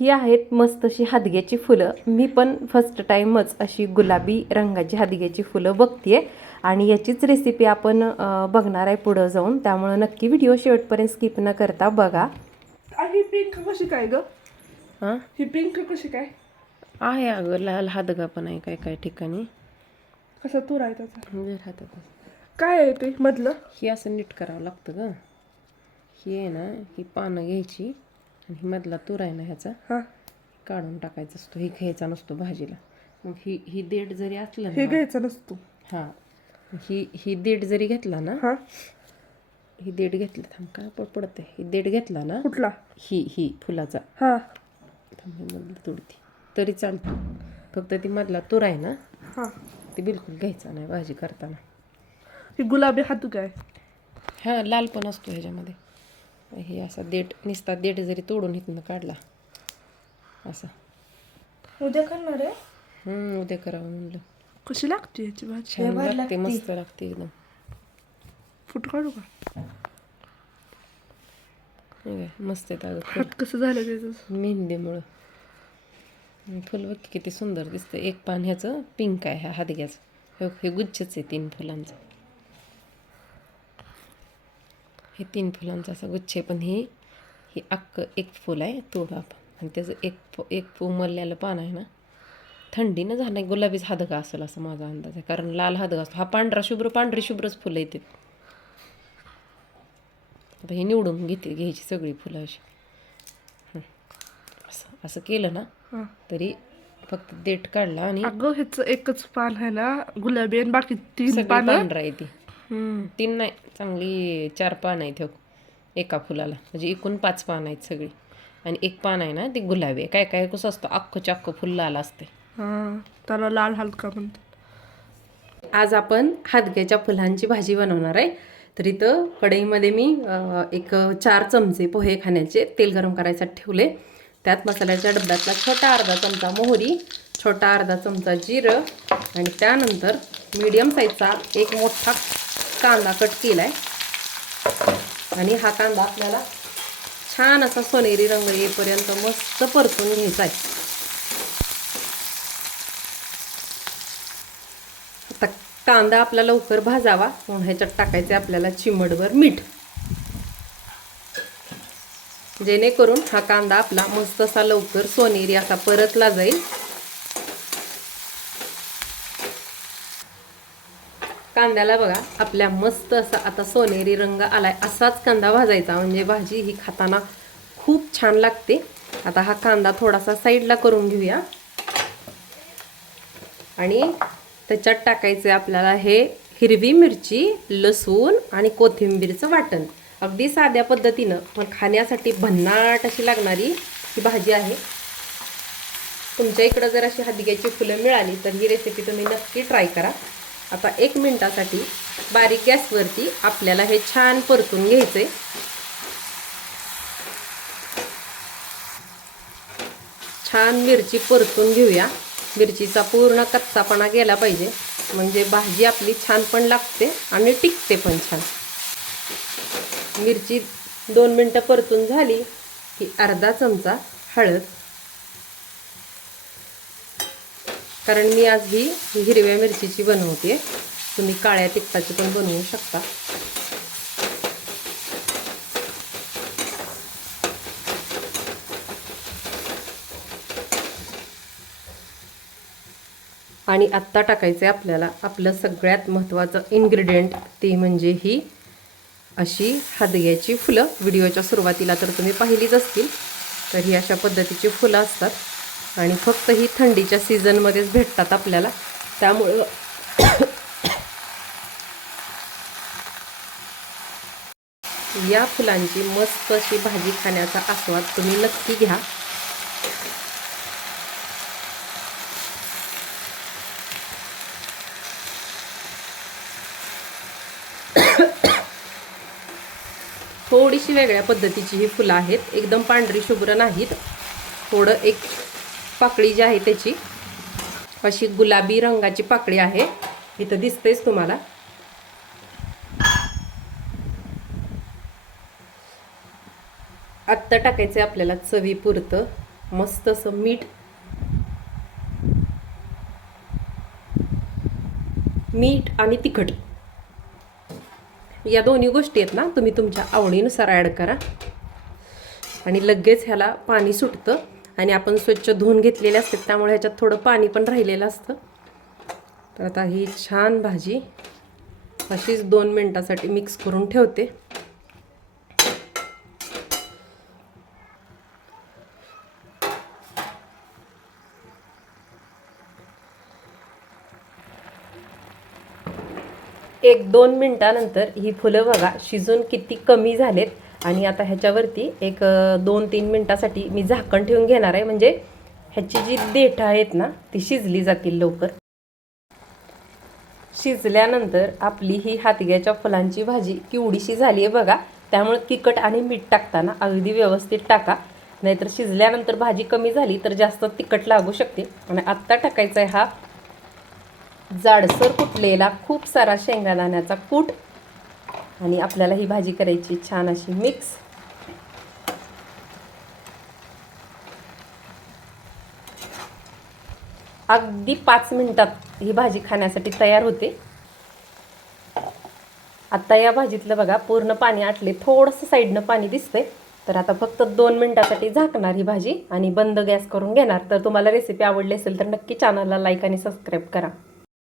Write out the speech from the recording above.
ही आहेत मस्त अशी हादग्याची फुलं. मी पण फर्स्ट टाईमच अशी गुलाबी रंगाची हादग्याची फुलं बघतीये. आणि याचीच रेसिपी आपण बघणार आहे पुढं जाऊन. त्यामुळं नक्की व्हिडिओ शेवटपर्यंत स्किप न करता बघा. ही पिंक कशी काय ग? हां ही पिंक कशी काय? आहे अगं लाल हादगा पण आहे काय काय ठिकाणी. कसा तू त्याचा? म्हणजे राहतात काय आहे ते मधलं? ही असं नीट करावं लागतं ग. ही आहे ना ही पानं घ्यायची. आणि ही मधला तूर आहे ना ह्याचा? हा. काढून टाकायचा असतो. ही घ्यायचा नसतो भाजीला. मग ही ही देठ जरी असलं हे ना घ्यायचं नसतो. हां. ही ही देठ जरी घेतला ना हा. ही देठ घेतली. थांब काय पड पडते ही देठ घेतला ना कुठला? ही ही फुलाचा. हा. थांब हे मधलं तोडती. तरी चालतो. फक्त ती मधला तूर आहे ना हा. ती बिलकुल घ्यायचा नाही भाजी करताना. ही गुलाबी हातू काय हां लाल पण असतो ह्याच्यामध्ये. हे असा देठ निसता देठ जरी तोडून इथनं काढला. असा. उद्या करणार आहे? हम्म, उद्या करावं म्हणलं. कशी लागते याची भाजी? छान लागते मस्त लागते एकदम. फुट काढू का? हे काय, मस्त आहेत अगं फुल. हात कसं झालं त्याचं मेहंदीमुळं. आणि फुल बघ की किती सुंदर दिसतं एक पान ह्याचं पिंक आहे ह्या हादग्याचं. हे हे गुच्छच आहे तीन फुलांचं. हे तीन फुलांचं असं गुच्छ आहे पण हे हे अक्क एक फुल आहे तोडू आपण. आणि त्याचं एक फ- एक उमरलेलं पान आहे ना थंडीनं झालं गुलाबीच हादगा असेल असं माझा अंदाज आहे. कारण लाल हादगा असतो. हा पांढरा शुभ्र पांढरी शुभ्रच फुलं येते आता हे निवडून घेते घ्यायची सगळी फुलं अशी. असं असं केलं ना तरी फक्त देठ काढला आणि अगं ह्याचं एकच पान आहे ना गुलाबी आणि बाकी तीन पानं. पांढरा आहे ती. हम्म. तीन नाही चांगली चार पान आहेत हो. एका फुलाला. म्हणजे एकूण पाच पान आहेत सगळी. आणि एक पान आहे ना ते गुलाबी आहे. काय काय कसं असतं? अख्खं अख्खं फुल लाल असते. हा त्याला लाल हलका म्हणतात. आज आपण हादग्याच्या फुलांची भाजी बनवणार आहे. तर इथं कढईमध्ये मी एक चार चमचे पोहे खाण्याचे तेल गरम करायसाठी ठेवले. त्यात मसाल्याच्या डब्यातला छोटा अर्धा चमचा मोहरी छोटा अर्धा चमचा जिरं आणि त्यानंतर मीडियम साईजचा एक मोठा कांदा कट केला आहे आणि हा कांदा आपल्याला छान असा सोनेरी रंग येईपर्यंत मस्त परतून घ्यायचा आहे. आता कांदा आपला लवकर भाजावा म्हणून ह्याच्यात टाकायचे आपल्याला चिमडभर मीठ. जेणेकरून हा कांदा आपला मस्त असा लवकर सोनेरी असा परतला जाईल. कांद्याला बघा आपल्या मस्त असा आता सोनेरी रंग आलाय असाच कांदा भाजायचा. म्हणजे भाजी ही खाताना खूप छान लागते. आता हा कांदा थोडासा साईडला करून घेऊया. आणि त्याच्यात टाकायचं आपल्याला हे हिरवी मिरची लसूण आणि कोथिंबीरचं वाटण. अगदी साध्या पद्धतीनं पण खाण्यासाठी भन्नाट अशी लागणारी ही भाजी आहे. तुमच्या इकडं जर अशी हदग्याची फुलं मिळाली तर ही रेसिपी तुम्ही नक्की ट्राय करा. आता एक मिनिटासाठी बारीक गॅसवरती आपल्याला हे छान परतून घ्यायचे छान मिरची परतून घेऊया. मिरचीचा पूर्ण कच्चापणा गेला पाहिजे. म्हणजे भाजी आपली छान पण लागते आणि टिकते पण छान. मिरची दोन मिनटं परतून झाली की अर्धा चमचा हळद कारण मी आज ही हिरव्या मिरचीची बनवते. तुम्ही काळ्या तिखटाची पण बनवू शकता. आणि आत्ता टाकायचं आहे आपल्याला आपलं सगळ्यात महत्त्वाचं इन्ग्रेडियंट ते म्हणजे ही अशी हादग्याची फुलं. व्हिडिओच्या सुरुवातीला तर तुम्ही पाहिलीच असतील तर ही अशा पद्धतीची फुलं असतात. आणि फक्त ही थंडीच्या सीझनमध्येच भेटतात आपल्याला. त्यामुळं या फुलांची मस्त अशी भाजी खाण्याचा आस्वाद तुम्ही नक्की घ्या. थोडीशी वेगळ्या पद्धतीची ही फुलं आहेत. एकदम पांढरी शुभ्र नाहीत. थोडं एक पाकळी जी आहे त्याची अशी गुलाबी रंगाची पाकळी आहे. इथं दिसतेच तुम्हाला. आत्ता टाकायचं आपल्याला चवीपुरतं मस्त असं मीठ. मीठ आणि तिखट. या दोन्ही गोष्टी आहेत ना तुम्ही तुमच्या आवडीनुसार ॲड करा. आणि लगेच ह्याला पाणी सुटतं. आणि आपण स्वच्छ धुवून घेतलेले असते त्यामुळे ह्याच्यात थोडं पाणी पण राहिलेलं असतं. तर आता ही छान भाजी अशीच दोन मिनटासाठी मिक्स करून ठेवते. एक दोन मिनटानंतर ही फुलं बघा शिजून किती कमी झालेत. आणि आता ह्याच्यावरती एक दोन तीन मिनटासाठी मी झाकण ठेवून घेणार आहे. म्हणजे ह्याची जी देठं आहेत ना ती शिजली जातील लवकर. शिजल्यानंतर आपली ही हातग्याच्या फुलांची भाजी केवढीशी झाली आहे बघा. त्यामुळे तिखट आणि मीठ टाकताना अगदी व्यवस्थित टाका. नाहीतर शिजल्यानंतर भाजी कमी झाली तर जास्त तिखट लागू शकते. आणि आत्ता टाकायचा आहे हा जाडसर कुटलेला खूप सारा शेंगादाण्याचा कूट. आणि आपल्याला ही भाजी करायची छान अशी मिक्स अगदी पाच मिनटात ही भाजी खाण्यासाठी तयार होते. आता या भाजीतलं बघा पूर्ण पाणी आटले. थोडंसं साईडनं पाणी दिसतंय. तर आता फक्त दोन मिनटासाठी झाकणार ही भाजी आणि बंद गॅस करून घेणार. तर तुम्हाला रेसिपी आवडली असेल तर नक्की चॅनलला लाईक आणि सबस्क्राईब करा.